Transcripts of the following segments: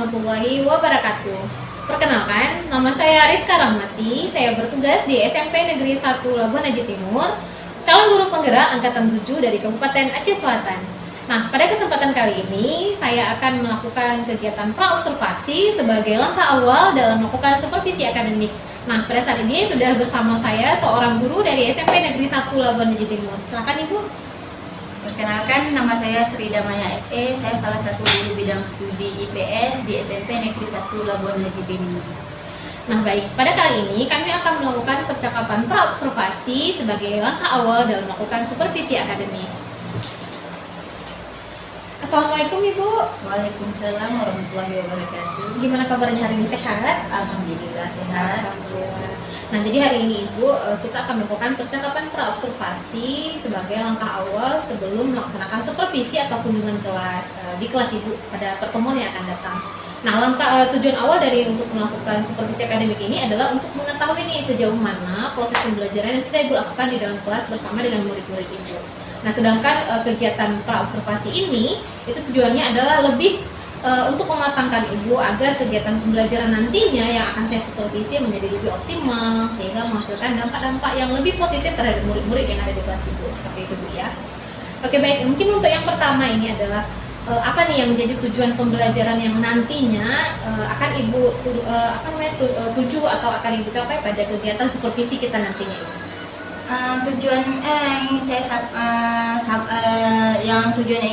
warahmatullahi wabarakatuh. Perkenalkan, nama saya Rizka Rahmati. Saya bertugas di SMP Negeri 1 Labuan Aji Timur, calon guru penggerak angkatan 7 dari Kabupaten Aceh Selatan. Nah, pada kesempatan kali ini saya akan melakukan kegiatan praobservasi sebagai langkah awal dalam melakukan supervisi akademik. Nah, pada saat ini sudah bersama saya seorang guru dari SMP Negeri 1 Labuan Aji Timur. Silakan Ibu. Perkenalkan, nama saya Sri Damaya SE. Saya salah satu guru bidang studi IPS di SMP Negeri 1 Labuan Aji Timur. Nah baik, pada kali ini kami akan melakukan percakapan praobservasi sebagai langkah awal dalam melakukan supervisi akademik. Assalamualaikum Ibu. Waalaikumsalam warahmatullahi wabarakatuh. Gimana kabarnya hari ini, sehat? Alhamdulillah sehat. Alhamdulillah. Nah jadi hari ini Ibu, kita akan melakukan percakapan praobservasi sebagai langkah awal sebelum melaksanakan supervisi atau kunjungan kelas di kelas Ibu pada pertemuan yang akan datang. Nah, tujuan awal dari untuk melakukan supervisi akademik ini adalah untuk mengetahui nih sejauh mana proses pembelajaran yang sudah Ibu lakukan di dalam kelas bersama dengan murid-murid Ibu. Nah, sedangkan kegiatan praobservasi ini itu tujuannya adalah lebih untuk mematangkan Ibu agar kegiatan pembelajaran nantinya yang akan saya supervisi menjadi lebih optimal sehingga menghasilkan dampak-dampak yang lebih positif terhadap murid-murid yang ada di kelas Ibu, seperti itu Bu ya. Oke baik, mungkin untuk yang pertama ini adalah apa nih yang menjadi tujuan pembelajaran yang nantinya akan Ibu tuju atau akan Ibu capai pada kegiatan supervisi kita nantinya Ibu? Tujuan yang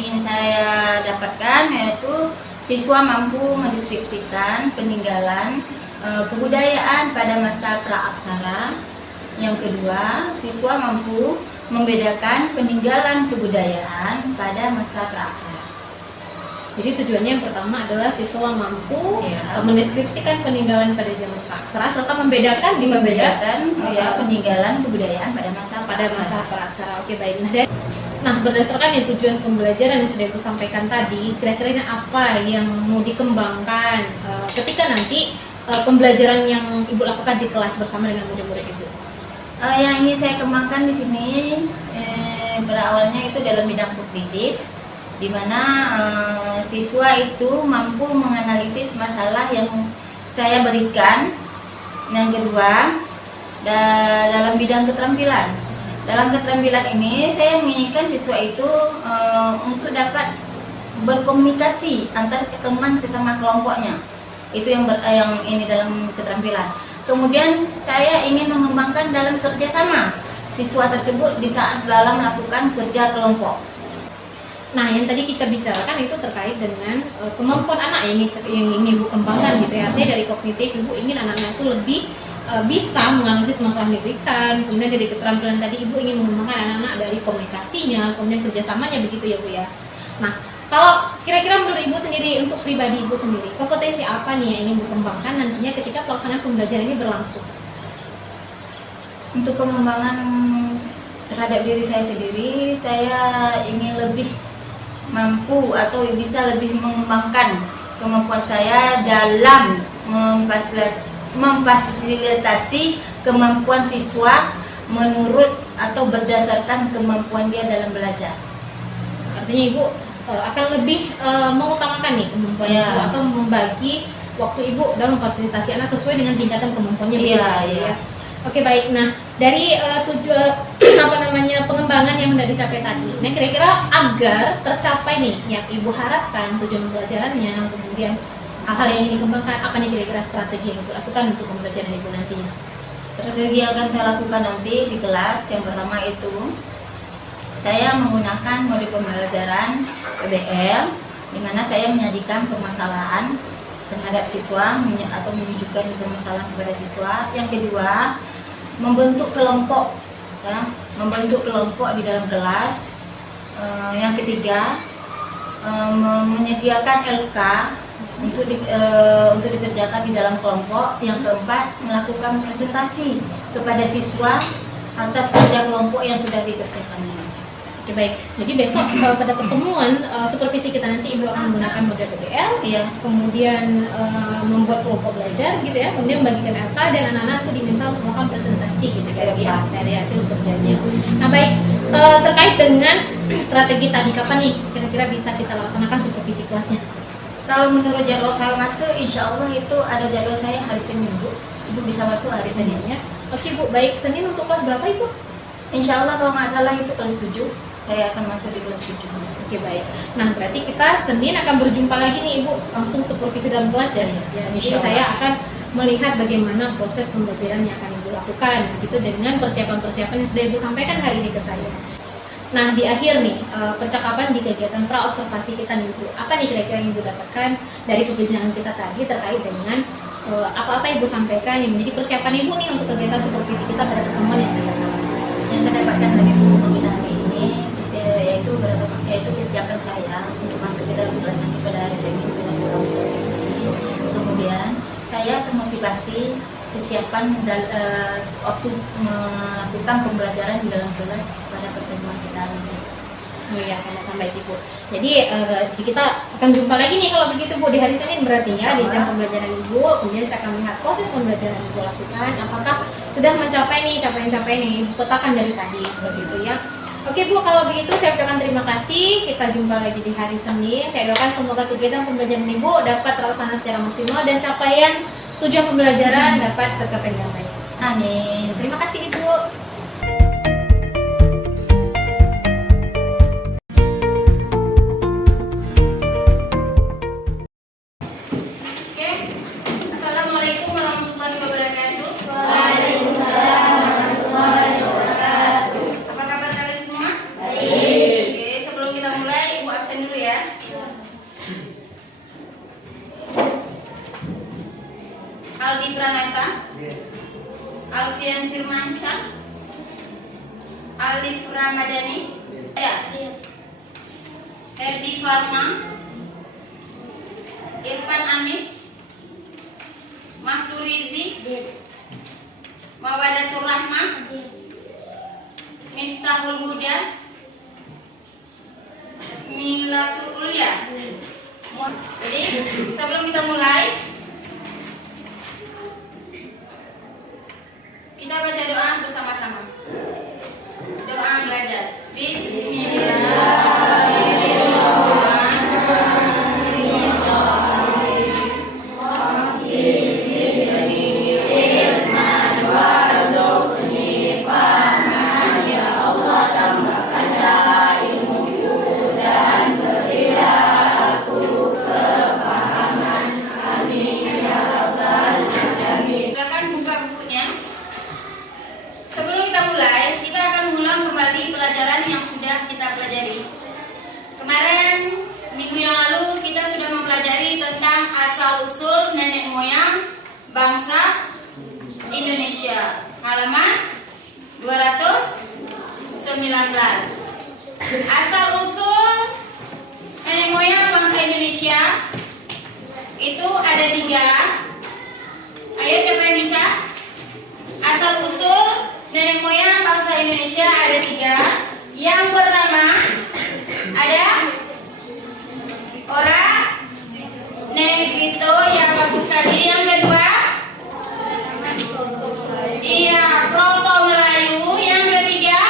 ingin saya dapatkan yaitu siswa mampu mendeskripsikan peninggalan kebudayaan pada masa praaksara. Yang kedua, siswa mampu membedakan peninggalan kebudayaan pada masa praaksara. Jadi tujuannya yang pertama adalah siswa mampu mendeskripsikan peninggalan pada zaman praaksara serta membedakan peninggalan kebudayaan pada masa praaksara. Oke baik. Nah, berdasarkan yang tujuan pembelajaran yang sudah Ibu sampaikan tadi, kira-kira apa yang mau dikembangkan ketika nanti pembelajaran yang Ibu lakukan di kelas bersama dengan murid-murid Ibu? Yang ingin saya kembangkan di sini berawalnya itu dalam bidang kognitif, di mana siswa itu mampu menganalisis masalah yang saya berikan. Yang kedua, dalam bidang keterampilan. Dalam keterampilan ini saya menginginkan siswa itu untuk dapat berkomunikasi antar teman sesama kelompoknya. Itu yang ini dalam keterampilan. Kemudian saya ingin mengembangkan dalam kerjasama siswa tersebut di saat dalam melakukan kerja kelompok. Nah, yang tadi kita bicarakan itu terkait dengan kemampuan anak yang ingin Ibu kembangkan gitu ya. Artinya dari kognitif Ibu ingin anak-anak itu lebih bisa menganalisis masalah yang diberikan. Kemudian dari keterampilan tadi Ibu ingin mengembangkan anak-anak dari komunikasinya, kemudian kerjasamanya, begitu ya Bu ya. Nah, kalau kira-kira menurut Ibu sendiri, untuk pribadi Ibu sendiri, kompetensi apa nih yang ingin Ibu kembangkan nantinya ketika pelaksanaan pembelajaran ini berlangsung? Untuk pengembangan terhadap diri saya sendiri, saya ingin lebih mampu atau bisa lebih mengembangkan kemampuan saya dalam memfasilitasi kemampuan siswa menurut atau berdasarkan kemampuan dia dalam belajar. Artinya Ibu akan lebih mengutamakan nih kemampuan Ibu atau membagi waktu Ibu dalam memfasilitasi anak sesuai dengan tingkatan kemampuannya. Iya. Oke baik. Nah, dari pengembangan yang sudah dicapai tadi. Nah, kira-kira agar tercapai nih yang Ibu harapkan tujuan pembelajarannya, kemudian hal-hal yang ingin dikembangkan, apa nih kira-kira strategi yang Ibu lakukan untuk pembelajaran Ibu nantinya? Strategi yang akan saya lakukan nanti di kelas, yang pertama itu saya menggunakan mode pembelajaran PBL, di mana saya menyajikan permasalahan terhadap siswa atau menunjukkan permasalahan kepada siswa. Yang kedua, membentuk kelompok di dalam kelas. Yang ketiga, menyediakan LK untuk dikerjakan di dalam kelompok. Yang keempat, melakukan presentasi kepada siswa atas kerja kelompok yang sudah dikerjakannya. Oke baik, jadi besok pada pertemuan supervisi kita nanti Ibu akan menggunakan mode PBL, kemudian membuat kelompok belajar gitu ya, kemudian membagikan LK dan anak-anak itu diminta untuk melakukan presentasi gitu ya dari hasil kerjanya. Nah baik, terkait dengan strategi tadi, kapan nih kira-kira bisa kita laksanakan supervisi kelasnya? Kalau menurut jadwal saya masuk, insya Allah itu ada jadwal saya hari Senin, Bu. Ibu bisa masuk hari Senin. Ya. Oke Bu, baik. Senin untuk kelas berapa Ibu? Insya Allah kalau nggak salah itu kelas 7. Saya akan masuk di kelas 7. Oke baik. Nah berarti kita Senin akan berjumpa lagi nih Ibu, langsung supervisi dalam kelas ya. Ya Insya jadi saya Allah. akan melihat bagaimana proses pembelajaran yang akan Ibu lakukan, gitu dengan persiapan-persiapan yang sudah Ibu sampaikan hari ini ke saya. Nah di akhir nih percakapan di kegiatan pra observasi kita nih Ibu, apa nih kira-kira yang Ibu dapatkan dari perbincangan kita tadi terkait dengan apa-apa Ibu sampaikan yang menjadi persiapan Ibu nih untuk kegiatan supervisi kita pada pertemuan yang akan datang. Yang saya dapatkan dari buku kita hari ini yaitu kesiapan saya untuk masuk ke dalam kelas nanti pada hari Senin untuk melakukan supervisi. Kemudian saya termotivasi kesiapan waktu melakukan pembelajaran di dalam kelas pada pertemuan kita hari ini. Oh iya, baik Ibu. Jadi kita akan jumpa lagi nih kalau begitu Bu di hari Senin berarti ya di jam pembelajaran Ibu. Kemudian saya akan melihat proses pembelajaran yang Ibu lakukan, apakah sudah mencapai nih capaian-capaian yang Ibu petakan dari tadi seperti itu ya. Oke Bu, kalau begitu saya ucapkan terima kasih. Kita jumpa lagi di hari Senin. Saya doakan semoga kegiatan pembelajaran Ibu dapat terlaksana secara maksimal dan capaian tujuan pembelajaran dapat tercapai dengan baik. Amin. Terima kasih Ibu. Oke. Assalamualaikum warahmatullahi wabarakatuh. Apa kabar kalian semua? Baik. Oke, sebelum kita mulai, Ibu absen dulu ya. Aldi Pranata, Alfian Firmansyah, Alif Ramadhani, Herdi Farma, Irfan Anis, Mahturizi, Mawadatur Rahmah, Miftahul Huda, Milatul Ulya. Jadi sebelum kita mulai, kita baca doa bersama-sama. Doa belajar. Silakan buka bukunya. Sebelum kita mulai, kita akan mengulang kembali pelajaran yang sudah kita pelajari. Kemarin minggu yang lalu kita sudah mempelajari tentang asal-usul nenek moyang bangsa Indonesia. Halaman 219. Asal-usul nenek moyang bangsa Indonesia itu ada 3. Ayo siapa yang bisa? Asal-usul nenek moyang bangsa Indonesia ada 3. Yang pertama ada orang Negrito yang bagus sekali. Yang kedua, iya, Proto Melayu. Yang ketiga,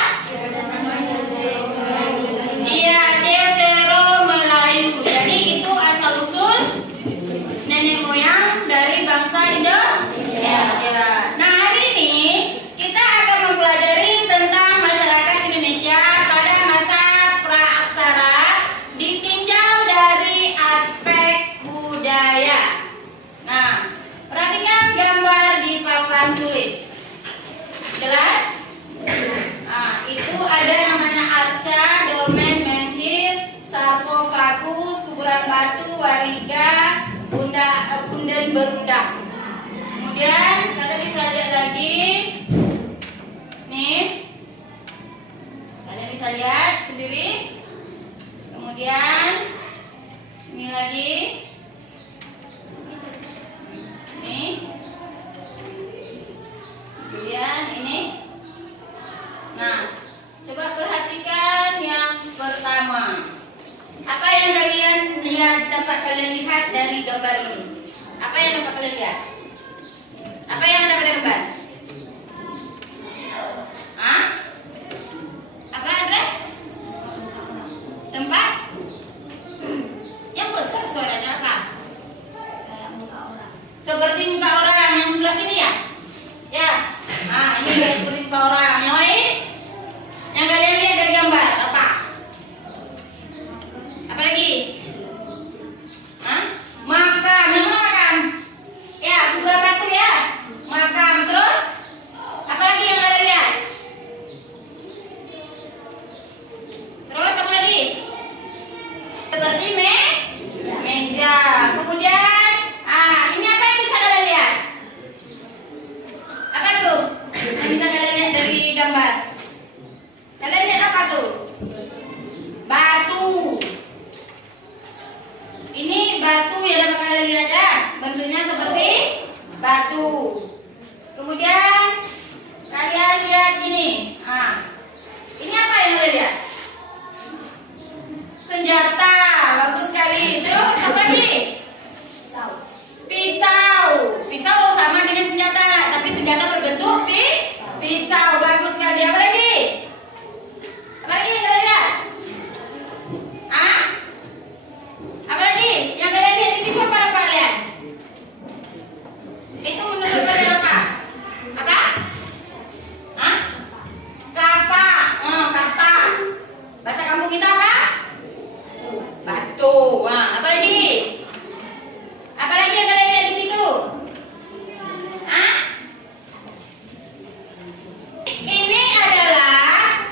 iya, Deutero Melayu. Jadi itu asal-usul nenek moyang dari bangsa Indonesia. Nah, hari ini kita akan mempelajari tentang masyarakat Indonesia pada masa praaksara ditinjau dari aspek budaya. Nah, perhatikan gambar di papan tulis. Jelas? Nah, itu ada namanya arca, dolmen, menhir, sarkofagus, kuburan batu, wariga, punden berundak. Kemudian kalian bisa lihat lagi, nih, kalian bisa lihat sendiri. Kemudian ini lagi, nih, kemudian ini. Nah, coba perhatikan yang pertama. Apa yang kalian dapat kalian lihat dari gambar ini? Apa yang dapat kalian lihat? Apa yang ada pada gambar? Hah? Apa Andre? Tempat? Yang besar suaranya apa? seperti muka orang yang sebelah sini ya. Ya. Nah, ini guys seperti muka orang. Yang lain? Yang kalian lihat dari gambar apa? Apa lagi? Hah? Makam. Yang mana makam? Ya, beberapa tuh ya. Makam. Terus? Apa lagi yang kalian lihat? Terus apa lagi? Seperti meja. Kemudian, ini apa yang bisa kalian lihat? Apa tuh? Yang bisa kalian lihat dari gambar? Kalian lihat apa tuh? Batu. Ini batu yang dapat kalian lihat ya. Bentuknya seperti batu. Kemudian kalian lihat ini. Ini apa yang kalian lihat? Senjata. Bagus sekali. Terus apa lagi? Pisau. Pisau sama dengan senjata, tapi senjata berbentuk pisau. Bagus sekali. Apa lagi? Apa lagi yang kalian lihat? Apa lagi? Yang kalian lihat di situ apa kalian? Itu menurut kalian apa? Apa? Kapak. Kapak. Bahasa kampung kita apa? Batu. Apa lagi? Apa lagi yang kalian lihat di situ? Ini adalah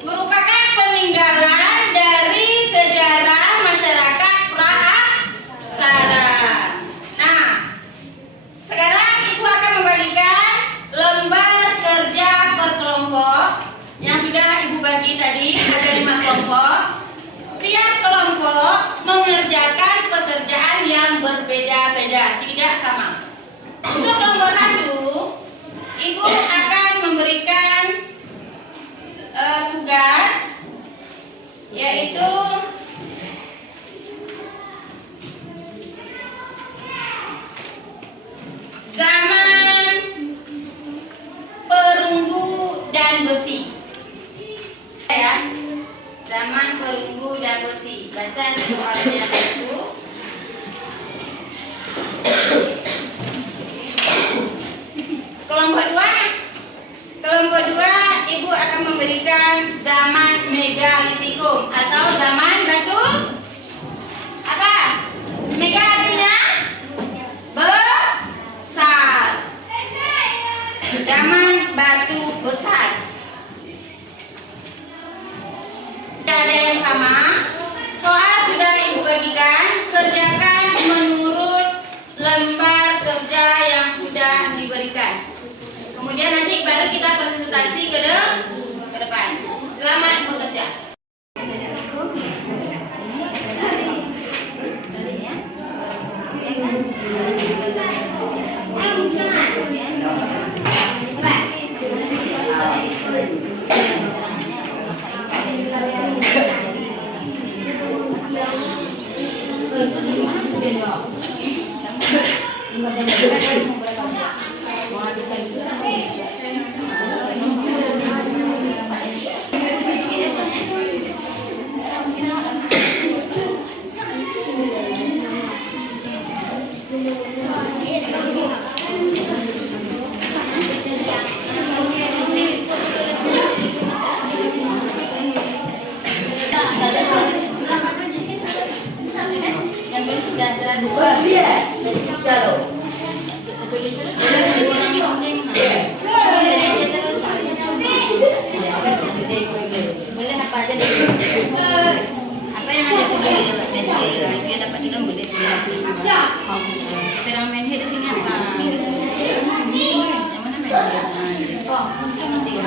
merupakan peninggalan dari sejarah masyarakat Praaksara. Nah, sekarang Ibu akan membagikan lembar kerja per kelompok yang sudah Ibu bagi tadi, ada 5 kelompok. Tiap kelompok mengerjakan pekerjaan yang berbeda-beda, tidak sama. Untuk kelompok 1, Ibu akan memberikan tugas, yaitu zaman perunggu dan besi. Ya, zaman perunggu dan besi. Baca soalnya itu. Kelompok 2, Ibu akan memberikan zaman megalitikum atau zaman batu apa? Mega artinya besar. Zaman batu besar. Tidak ada yang sama. Soal sudah Ibu bagikan, kerjakan menurut lembar kerja yang sudah diberikan. Kemudian nanti baru kita presentasi ke depan. Selamat bekerja. Boleh apa aja deh. Apa yang ada di media dapat juga boleh. Kita main di sini apa? Yang mana main? Oh, cuma di. Yang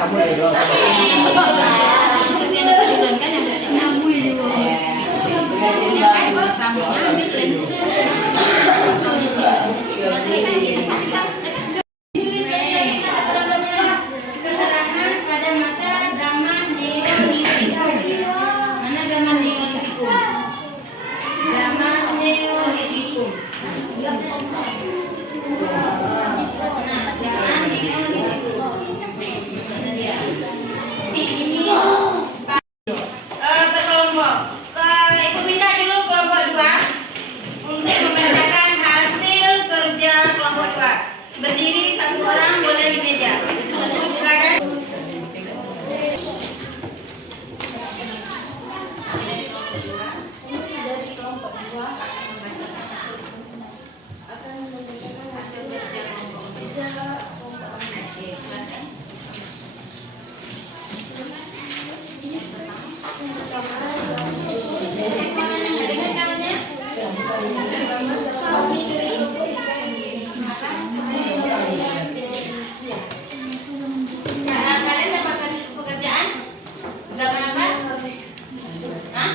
dapat dibulankan yang dari kamu ya juga. Kamu ambil lagi. Keterangan pada masa zaman Neolitikum. Mana zaman Neolitikum? Zaman Neolitikum. Nah, zaman Neolitikum. Mana dia? Ini kelompok. Ibu minta dulu kelompok 2 untuk membacakan hasil kerja Berdiri satu orang boleh di meja. Silakan. Dari kelompok 2 akan membacakan hasil hasil kerja kelompok. Oke, silakan. Kalian dapatkan pekerjaan zaman apa? Hah?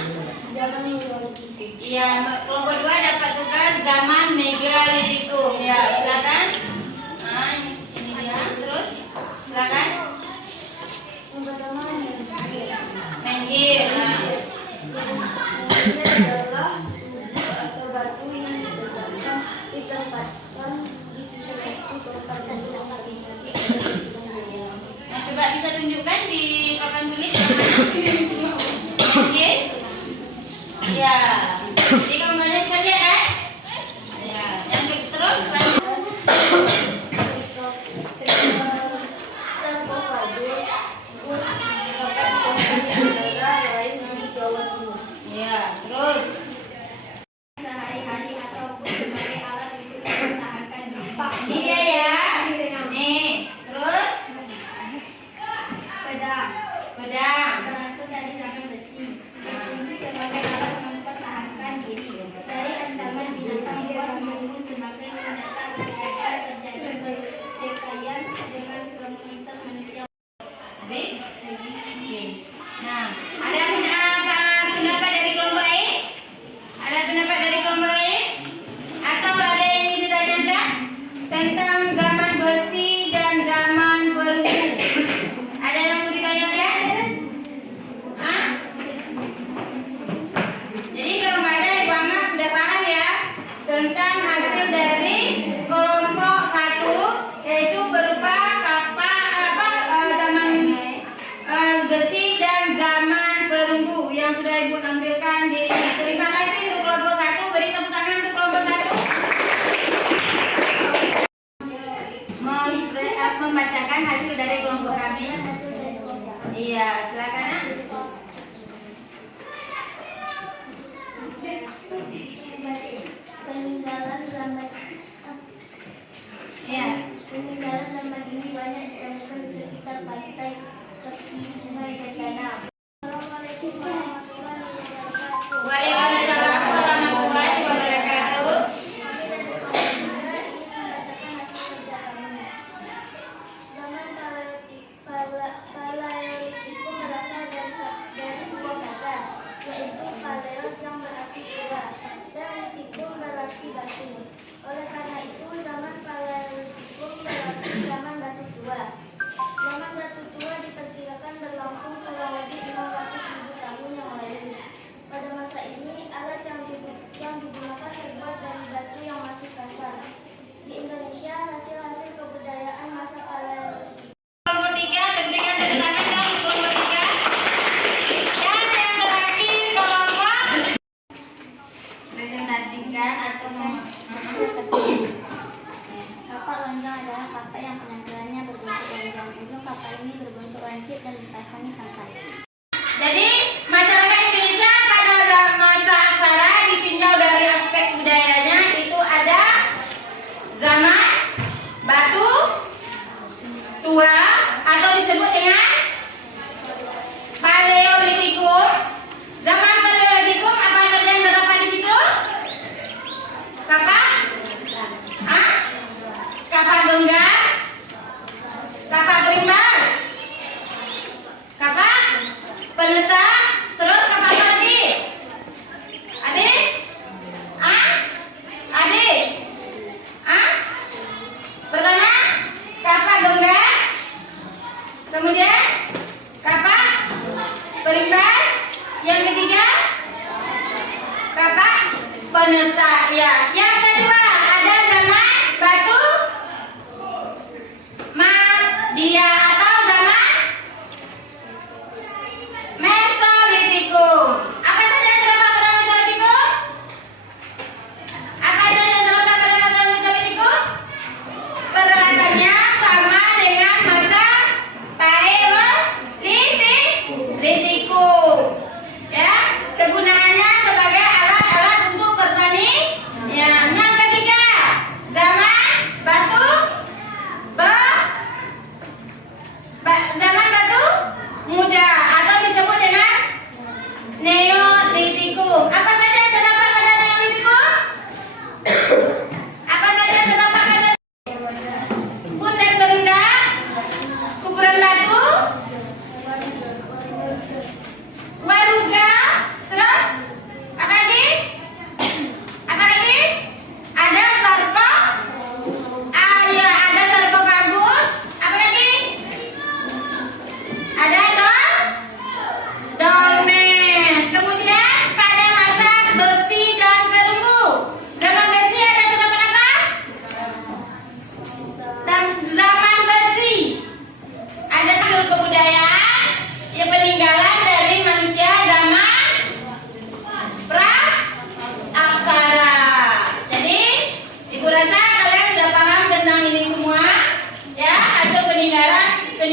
Iya, kelompok 2 dapat tugas zaman megalitikum. Ya, silakan. Nah, ini dia. Terus, silakan. Menggir. Nah. Adalah atau batu yang sederhana ditempatkan di susun itu berupa satu langkah tinggi. Nah, coba bisa tunjukkan di papan tulis yang mana? Oke. Ya. Jadi kamu banyak bisa lihat kan? Ya. Yang terus lanjut. Ya, terus. Sehari-hari ataupun sebagai alat untuk mempertahankan dampak. Iya ya. Nih, terus Pedang pedang. berasal dari zaman besi, berfungsi sebagai alat mempertahankan diri dari ancaman binatang buas maupun sebagai senjata ketika terjadi pertikaian dengan komunitas manusia. Habis? Oke. Nah, ada pendapat dari kelompok E? Ada pendapat dari kelompok E? Atau ada yang ingin ditanyakan tentang zaman besi dan zaman perunggu? Ada yang mau ditanyakan? Hah? Jadi kalau nggak ada, Ibu Anna sudah paham ya tentang hasil dari kelompok 1, yaitu berupa zaman besi dan zaman perunggu yang sudah Ibu tampilkan di ini. Terima kasih untuk kelompok 1. Beri tepuk tangan untuk kelompok 1. Membacakan hasil dari kelompok kami. Iya, silakan. Nak. Peninggalan zaman Iya. peninggalan zaman ini banyak ditemukan di sekitar pantai, tepi sungai dan danau. Assalamualaikum warahmatullahi wabarakatuh. Waalaikumsalam warahmatullahi wabarakatuh. Zaman Paleolitikum berasal dari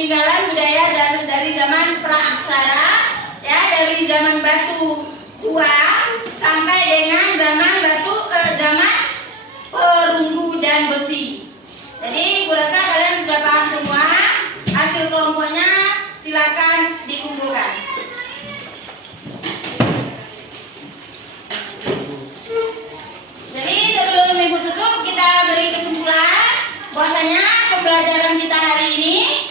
peninggalan budaya dari zaman praaksara, ya, dari zaman batu tua sampai dengan zaman zaman perunggu dan besi. Jadi kurasa kalian sudah paham semua. Hasil kelompoknya silakan dikumpulkan. Jadi sebelum ibu tutup, kita beri kesimpulan bahwasanya pembelajaran kita hari ini,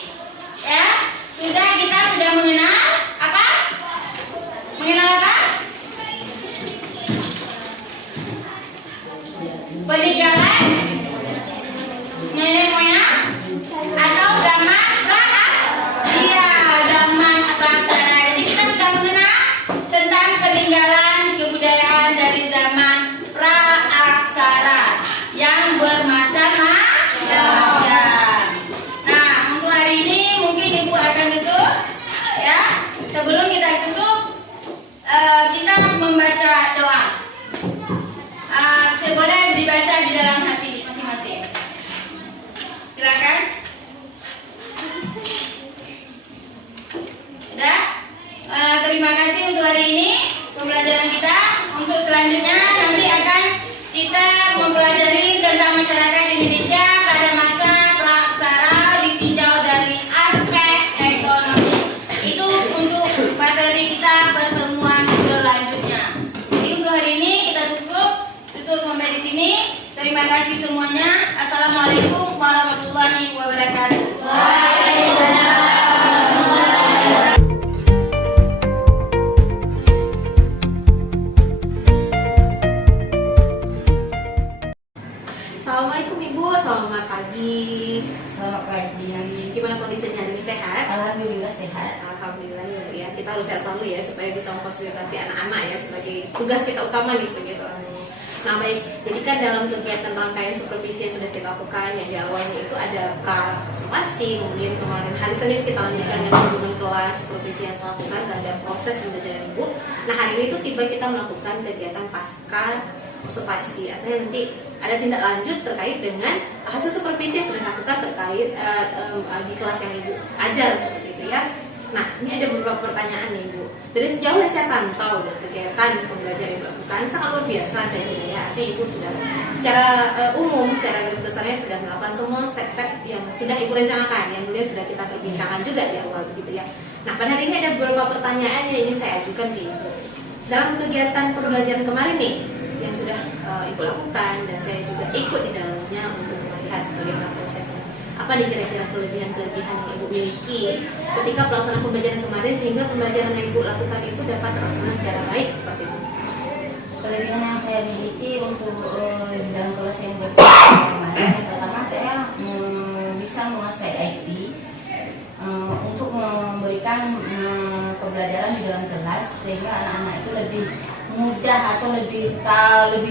ya, kita sudah mengenal apa? Mengenal apa? Peninggalan nenek moyang atau zaman zaman praaksara. Jadi kita sudah mengenal tentang peninggalan kebudayaan dari zaman praaksara yang bermacam-macam. Nah, untuk hari ini mungkin ibu akan tutup, ya. Sebelum kita tutup, kita membaca doa. Boleh dibaca di dalam hati masing-masing. Silakan. Sudah? Terima kasih untuk hari ini pembelajaran kita. Untuk selanjutnya nanti akan kita mempelajari tentang masyarakat Indonesia pada masa praaksara ditinjau dari aspek ekonomi. Itu untuk materi kita pertemuan selanjutnya. Jadi untuk hari ini kita tutup sampai di sini. Terima kasih semuanya. Assalamualaikum warahmatullahi wabarakatuh. Assalamualaikum Ibu, selamat pagi. Selamat pagi. Gimana kondisinya hari ini, sehat? Alhamdulillah sehat. Alhamdulillah ya Bu ya. Kita harus sehat selalu ya supaya bisa memfasilitasi anak-anak ya sebagai tugas kita utama nih sebagai seorang guru. Nah baik, jadi kan dalam kegiatan rangkaian supervisi yang sudah kita lakukan yang di awalnya itu ada pra-observasi, kemudian kemarin hari Senin kita lanjutkan dengan kunjungan kelas supervisi yang saya lakukan terhadap proses pembelajaran Ibu. Nah hari ini itu tiba kita melakukan kegiatan pasca observasi, artinya nanti ada tindak lanjut terkait dengan hasil supervisi yang sudah dilakukan terkait di kelas yang Ibu ajar seperti itu ya. Nah, ini ada beberapa pertanyaan nih Bu. Dari sejauh yang saya pantau dan kegiatan pembelajaran yang dilakukan sangat luar biasa saya kira ya. Artinya Ibu sudah secara umum, secara garis besarnya sudah melakukan semua step-step yang sudah Ibu rencanakan, yang dulu sudah kita perbincangkan juga di awal begitu ya. Nah, pada hari ini ada beberapa pertanyaan yang ingin saya ajukan ke Ibu. Dalam kegiatan pembelajaran kemarin nih yang sudah Ibu lakukan dan saya juga ikut di dalamnya untuk melihat bagaimana prosesnya. Apa nih kira-kira kelebihan-kelebihan yang Ibu miliki ketika pelaksanaan pembelajaran kemarin sehingga pembelajaran yang Ibu lakukan itu dapat terlaksana secara baik seperti itu? Kelebihan yang saya miliki untuk dalam kelas yang kemarin, pertama saya bisa menguasai IT untuk memberikan pembelajaran di dalam kelas sehingga anak-anak itu lebih mudah atau lebih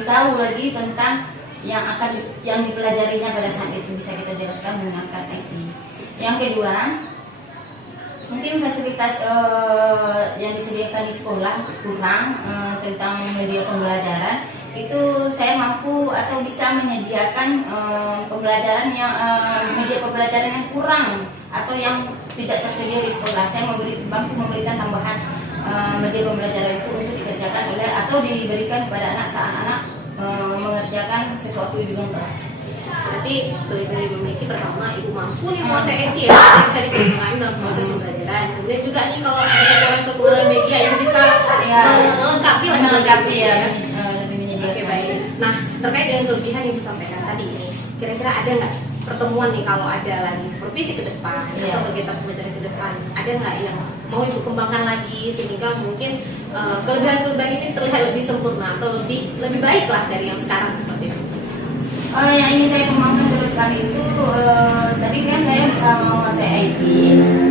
tahu lagi tentang yang dipelajarinya pada saat itu, bisa kita jelaskan menggunakan IT. Yang kedua, mungkin fasilitas yang disediakan di sekolah kurang tentang media pembelajaran. Itu saya mampu atau bisa menyediakan media pembelajaran yang kurang atau yang tidak tersedia di sekolah. Saya mampu memberikan tambahan media pembelajaran itu untuk dikerjakan oleh atau diberikan kepada anak saat anak mengerjakan sesuatu di dalam kelas. Berarti kelebihan yang Ibu miliki pertama Ibu mampu nih menguasai IT ya, yang bisa digunakan dalam proses pembelajaran. Kemudian juga nih kalau ada kekurangan media yang bisa melengkapi ya, lebih menyediakan. Oke, baik. Nah terkait dengan kelebihan yang Ibu sampaikan tadi ini, kira-kira ada nggak pertemuan nih kalau ada lagi supervisi ke depan atau kegiatan pembelajaran ke depan, ada nggak yang mau Ibu kembangkan lagi sehingga mungkin kelebihan-kelebihan ini terlihat lebih sempurna atau lebih baik lah dari yang sekarang seperti itu? Yang ingin saya kembangkan ke depan itu tadi kan saya bisa menguasai IT.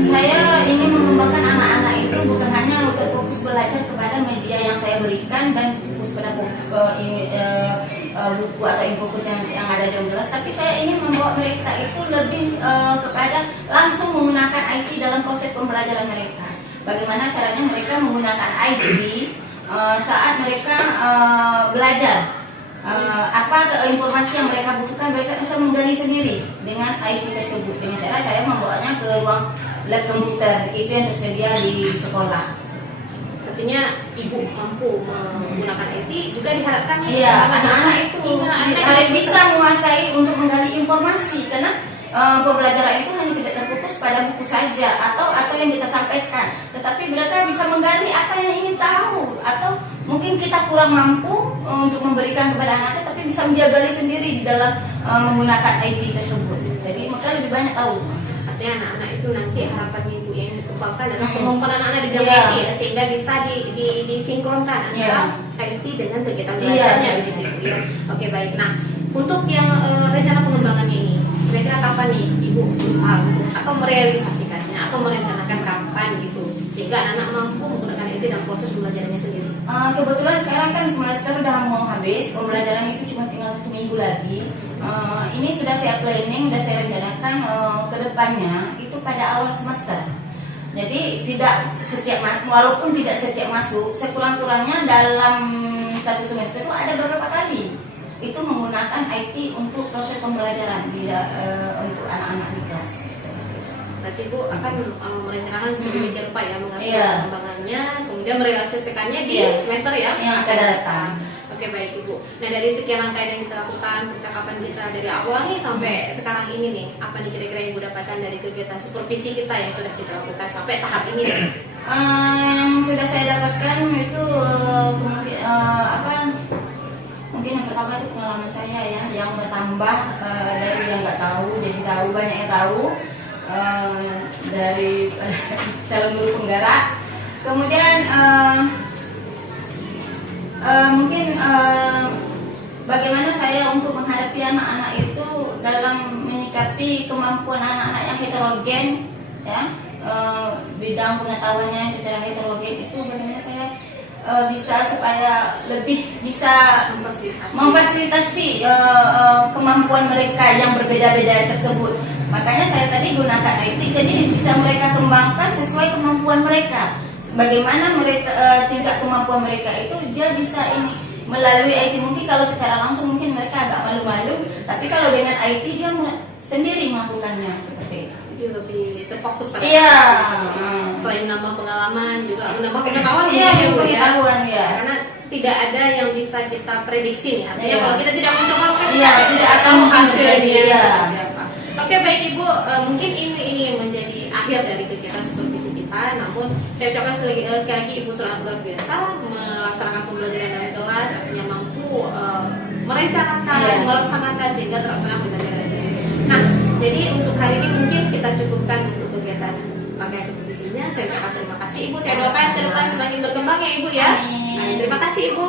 Saya ingin mengembangkan anak-anak itu bukan hanya berfokus belajar kepada media yang saya berikan dan fokus pada buku atau infokus yang ada dalam kelas, tapi saya ingin membawa mereka itu lebih kepada langsung menggunakan IT dalam proses pembelajaran mereka. Bagaimana caranya mereka menggunakan IT saat mereka belajar. Apa informasi yang mereka butuhkan, mereka bisa menggali sendiri dengan IT tersebut. Dengan cara saya membawanya ke ruang lab komputer itu yang tersedia di sekolah. Artinya ibu mampu menggunakan IT juga diharapkan Iya, anak-anak itu harus bisa menguasai untuk menggali informasi karena pembelajaran itu hanya tidak terfokus pada buku saja atau yang kita sampaikan, tetapi mereka bisa menggali apa yang ingin tahu atau mungkin kita kurang mampu untuk memberikan kepada anak, tapi bisa menjagali sendiri di dalam menggunakan IT tersebut. Jadi mereka lebih banyak tahu. Artinya anak-anak itu nanti harapannya ibu yang dikembangkan adalah kemampuan anak-anak di dalam Iya. IT sehingga bisa disinkronkan Iya. antara IT dengan kegiatan Iya. belajarnya gitu ya. Oke, baik. Nah, untuk yang rencana pengembangannya ini, kira-kira kapan nih ibu berusaha untuk atau merealisasikannya atau merencanakan kapan gitu sehingga anak-anak mampu menggunakan IT dalam proses pembelajarannya sendiri? Kebetulan sekarang kan semester udah mau habis, pembelajaran itu cuma tinggal 1 minggu lagi. Ini sudah saya planning, sudah saya rencanakan ke depannya itu pada awal semester. Jadi walaupun tidak setiap masuk, sekurang-kurangnya dalam 1 semester itu ada beberapa kali itu menggunakan IT untuk proses pembelajaran untuk anak-anak di kelas. Berarti ibu akan merencanakan sedemikian rupa ya mengatur Iya. pengembangannya, kemudian merealisasikannya di Iya. semester ya Yang akan datang. Oke, baik ibu. Nah, dari sekian rangkaian yang kita lakukan, percakapan kita dari awal nih sampai sekarang ini nih, apa nih kira-kira yang ibu dapatkan dari kegiatan supervisi kita yang sudah kita lakukan sampai tahap ini nih? Yang sudah saya dapatkan itu mungkin yang pertama itu pengalaman saya ya, yang bertambah dari yang nggak tahu jadi tahu, banyak yang tahu dari calon guru penggerak. Kemudian mungkin bagaimana saya untuk menghadapi anak-anak itu dalam menyikapi kemampuan anak-anak yang heterogen ya, bidang pengetahuannya secara heterogen itu bagaimana saya bisa supaya lebih bisa memfasilitasi kemampuan mereka yang berbeda-beda tersebut. Makanya saya tadi gunakan IT, jadi bisa mereka kembangkan sesuai kemampuan mereka. Bagaimana mereka tingkat kemampuan mereka itu dia bisa ini melalui IT. Mungkin kalau secara langsung mungkin mereka agak malu-malu, tapi kalau dengan IT dia sendiri melakukannya seperti itu. Jadi lebih terfokus pada Iya. selain menambah pengalaman juga menambah pengetahuan Iya, mungkin ya, Bu, ya. pengetahuan ya. Karena tidak ada yang bisa kita prediksi nih. Artinya Iya. kalau kita tidak mencoba maka Iya, tidak akan hasilnya terjadi, iya. seperti apa. Oke, baik Ibu, mungkin ini menjadi akhir dari kegiatan supervisi kita. Namun saya ucapkan sekali lagi Ibu selamat luar biasa melaksanakan pembelajaran dalam kelas, artinya mampu merencanakan, Iya. melaksanakan sehingga terlaksana pembelajaran. Nah, jadi untuk hari ini mungkin kita cukupkan untuk kegiatan rangkaian supervisinya. Saya ucapkan terima kasih Ibu. Saya doakan ke depan semakin berkembang ya Ibu ya. Amin. Nah, terima kasih Ibu.